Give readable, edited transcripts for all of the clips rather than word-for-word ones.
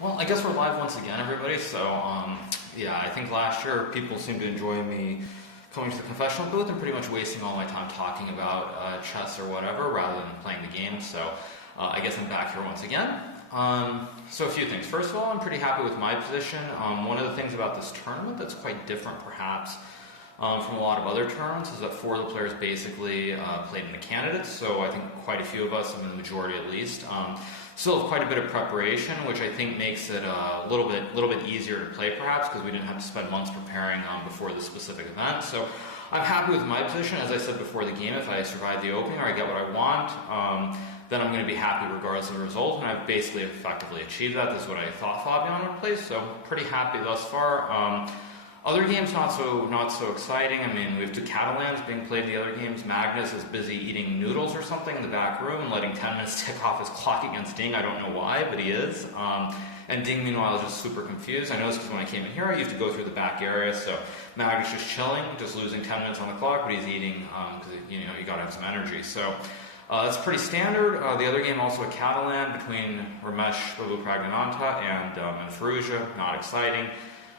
Well, I guess we're live once again, everybody. So, yeah, I think last year people seemed to enjoy me coming to the confessional booth and pretty much wasting all my time talking about chess or whatever rather than playing the game. So, I guess I'm back here once again. So a few things. First of all, I'm pretty happy with my position. One of the things about this tournament that's quite different, perhaps, from a lot of other tournaments is that 4 of the players basically played in the candidates. So I think quite a few of us, I mean the majority at least, still have quite a bit of preparation, which I think makes it a little bit easier to play perhaps, because we didn't have to spend months preparing before the specific event. So I'm happy with my position. As I said before the game, if I survive the opening or I get what I want, then I'm going to be happy regardless of the result, and I've basically effectively achieved that. This is what I thought Fabiano would play, so pretty happy thus far. Other games not so exciting. I mean, we have 2 Catalans being played in the other games. Magnus is busy eating noodles or something in the back room and letting 10 minutes tick off his clock against Ding. I don't know why, but he is. And Ding, meanwhile, is just super confused. I noticed because when I came in here, I used to go through the back area, so Magnus just chilling, just losing 10 minutes on the clock, but he's eating because you gotta have some energy. So that's pretty standard. The other game also a Catalan between Ramesh Babu Pragnananta and Ferrugia. Not exciting.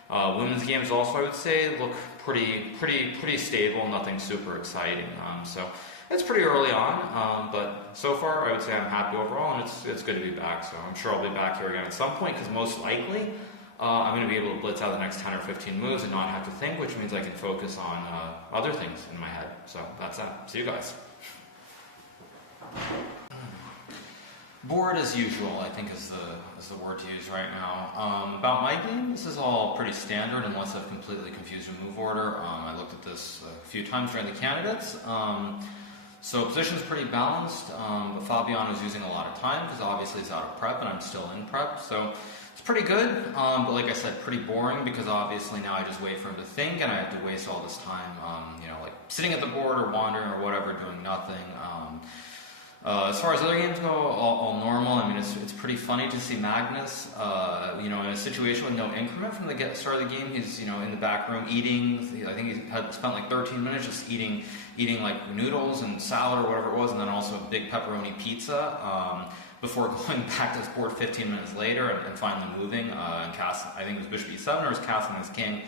Women's games also, I would say, look pretty stable. Nothing super exciting. So it's pretty early on, but so far I would say I'm happy overall, and it's good to be back. So I'm sure I'll be back here again at some point, because most likely I'm going to be able to blitz out the next 10 or 15 moves and not have to think, which means I can focus on other things in my head. So that's that. See you guys. Bored as usual, I think is the word to use right now. About my game, this is all pretty standard unless I've completely confused a move order. I looked at this a few times during the candidates. So position's pretty balanced, but Fabiano's using a lot of time because obviously he's out of prep and I'm still in prep. So it's pretty good, but like I said, pretty boring because obviously now I just wait for him to think and I have to waste all this time, like sitting at the board or wandering or whatever, doing nothing. As far as other games go, all normal. I mean, it's pretty funny to see Magnus, in a situation with no increment from the start of the game. He's, in the back room eating. I think he had spent like 13 minutes just eating like noodles and salad or whatever it was, and then also a big pepperoni pizza before going back to his board 15 minutes later and finally moving. And I think it was Bishop E7 or was castling as king.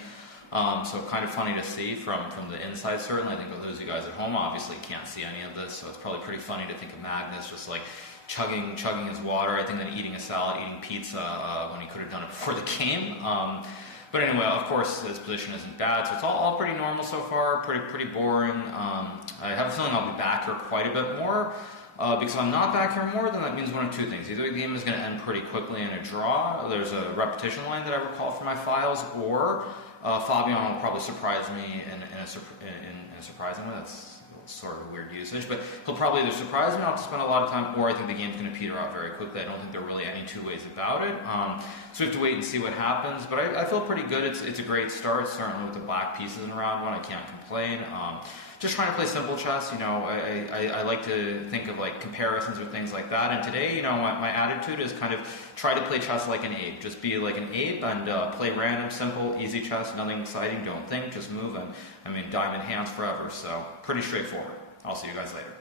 So kind of funny to see from the inside, certainly. I think with those of you guys at home obviously can't see any of this, so it's probably pretty funny to think of Magnus just like chugging his water, I think, then eating a salad, eating pizza when he could have done it before the game. But anyway, of course, his position isn't bad, so it's all pretty normal so far, pretty boring. I have a feeling I'll be back here quite a bit more. Because if I'm not back here more, then that means one of 2 things. Either the game is going to end pretty quickly in a draw, there's a repetition line that I recall from my files, or Fabiano will probably surprise me in a surprising way. That's sort of a weird usage, but he'll probably either surprise me, I'll have to spend a lot of time, or I think the game's going to peter out very quickly. I don't think there are really any 2 ways about it. So we have to wait and see what happens, but I feel pretty good. It's a great start, certainly with the black pieces in round 1. I can't complain. Just trying to play simple chess, I like to think of like comparisons or things like that, and today, my attitude is kind of try to play chess like an ape. Just be like an ape and play random, simple, easy chess, nothing exciting, don't think, just move, and diamond hands forever, so pretty straightforward. I'll see you guys later.